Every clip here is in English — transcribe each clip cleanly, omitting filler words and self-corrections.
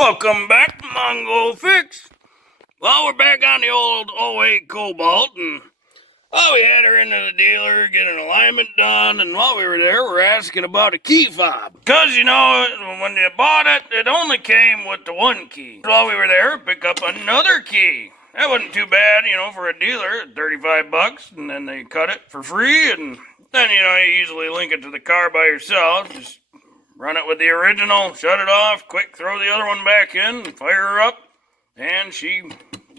Welcome back to Mongo Fix. Well, we're back on the old 08 Cobalt, and we had her into the dealer, get an alignment done, and while we were there, we're asking about a key fob. Because, you know, when you bought it, it only came with the one key. While we were there, pick up another key. That wasn't too bad, you know, for a dealer, 35 bucks, and then they cut it for free, and then, you know, you easily link it to the car by yourself. Just run it with the original, shut it off, quick throw the other one back in, fire her up, and she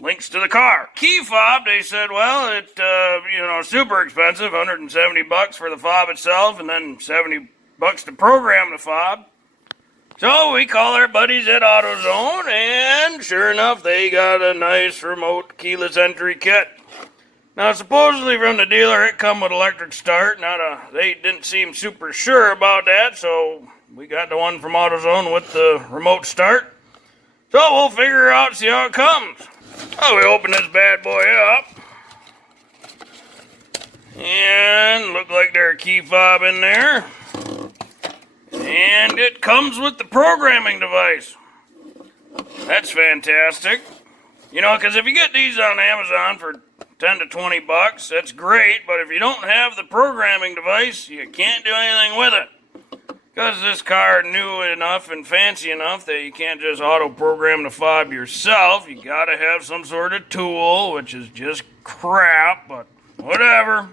links to the car. Key fob, they said, well, it, super expensive, 170 bucks for the fob itself, and then 70 bucks to program the fob. So we call our buddies at AutoZone, and sure enough, they got a nice remote keyless entry kit. Now, supposedly from the dealer, it come with electric start. They didn't seem super sure about that, so we got the one from AutoZone with the remote start. So we'll figure out, see how it comes. Oh, we open this bad boy up. And look like there's a key fob in there. And it comes with the programming device. That's fantastic. You know, because if you get these on Amazon for 10 to 20 bucks, that's great. But if you don't have the programming device, you can't do anything with it. Because this car new enough and fancy enough that you can't just auto-program the fob yourself. You gotta have some sort of tool, which is just crap, but whatever.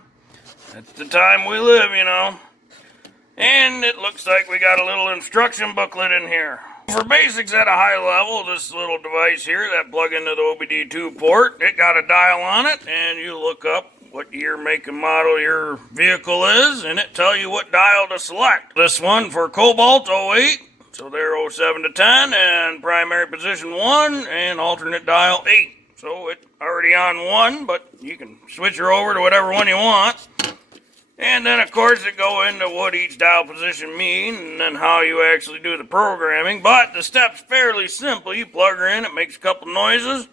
That's the time we live, you know. And it looks like we got a little instruction booklet in here. For basics at a high level, this little device here that plug into the OBDII port, it got a dial on it, and you look up what year, make, and model your vehicle is, and it tell you what dial to select. This one for Cobalt 08, so they're 07 to 10, and primary position 1, and alternate dial 8. So it's already on 1, but you can switch her over to whatever one you want. And then, of course, it go into what each dial position mean, and then how you actually do the programming. But the step's fairly simple. You plug her in, it makes a couple noises,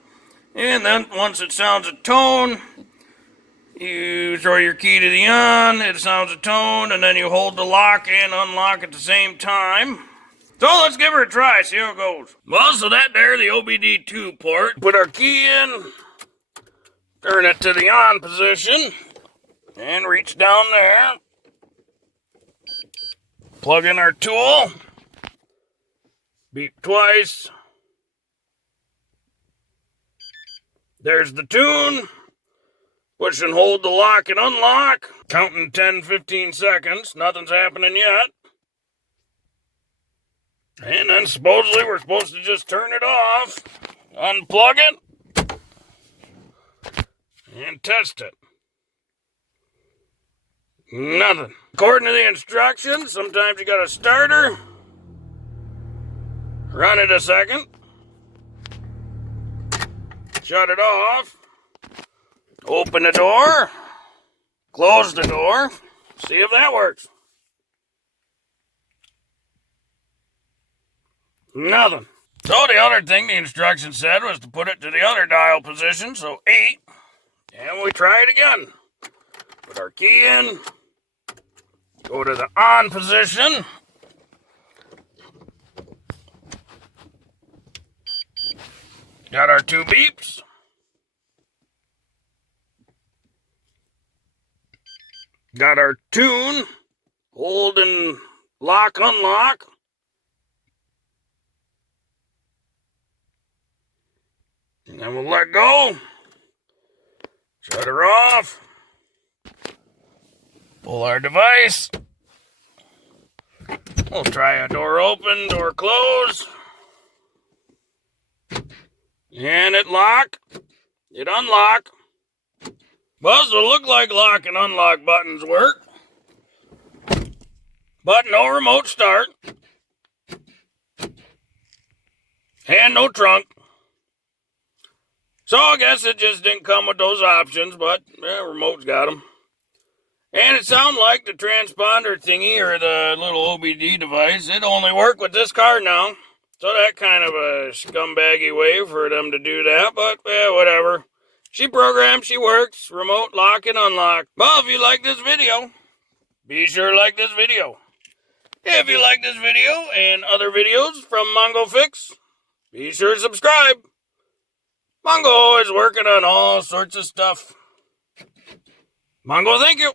and then once it sounds a tone, you throw your key to the on, it sounds a tone, and then you hold the lock and unlock at the same time. So let's give her a try, see how it goes. Well, so that there, the OBDII port. Put our key in, turn it to the on position, and reach down there. Plug in our tool. Beep twice. There's the tune. Push and hold the lock and unlock. Counting 10-15 seconds. Nothing's happening yet. And then supposedly we're supposed to just turn it off. Unplug it. And test it. Nothing. According to the instructions, sometimes you gotta start her. Run it a second. Shut it off. Open the door, close the door, see if that works. Nothing. So the other thing the instruction said was to put it to the other dial position, so 8, and we try it again. Put our key in, go to the on position. Got our 2 beeps. Got our tune, hold and lock, unlock. And then we'll let go. Shut her off. Pull our device. We'll try a door open, door close. And it lock. It unlock. Well, so it look like lock and unlock buttons work, but no remote start, and no trunk. So I guess it just didn't come with those options, but remote's got them. And it sounded like the transponder thingy, or the little OBD device, it only worked with this car now. So that kind of a scumbaggy way for them to do that, but whatever. She programs, she works, remote lock and unlock. Well, if you like this video, be sure to like this video. If you like this video and other videos from Mongo Fix, be sure to subscribe. Mongo is working on all sorts of stuff. Mongo, thank you.